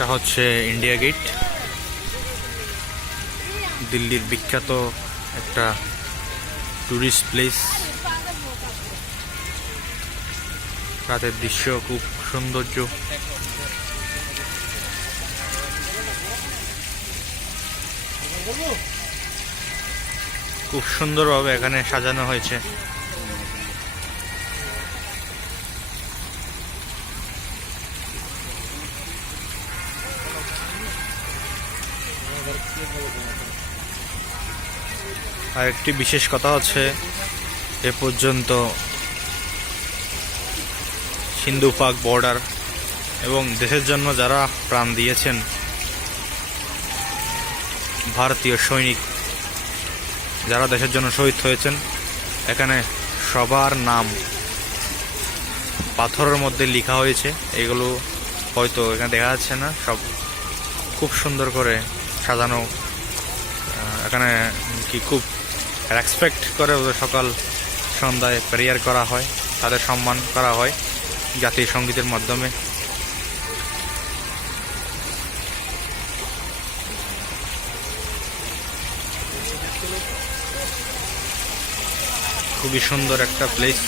এটা হচ্ছে India gate, দিল্লির বিখ্যাত একটা টুরিস্ট প্লেস। রাতের দৃশ্য খুব সৌন্দর্য। খুব সুন্দরভাবে এখানে সাজানো হয়েছে। আর একটি বিশেষ কথা হচ্ছে, এ পর্যন্ত সিন্ধু পাক বর্ডার এবং দেশের জন্য যারা প্রাণ দিয়েছেন, ভারতীয় সৈনিক যারা দেশের জন্য শহীদ হয়েছেন, এখানে সবার নাম পাথরের মধ্যে লেখা হয়েছে। এগুলো হয়তো এখানে দেখা যাচ্ছে না, সব খুব সুন্দর করে সাজানো। এখানে কি খুব রেসপেক্ট করে সকাল সন্ধ্যায় প্রেয়ার করা হয়, তাদের সম্মান করা হয় জাতীয় সঙ্গীতের মাধ্যমে। খুবই সুন্দর একটা প্লেস।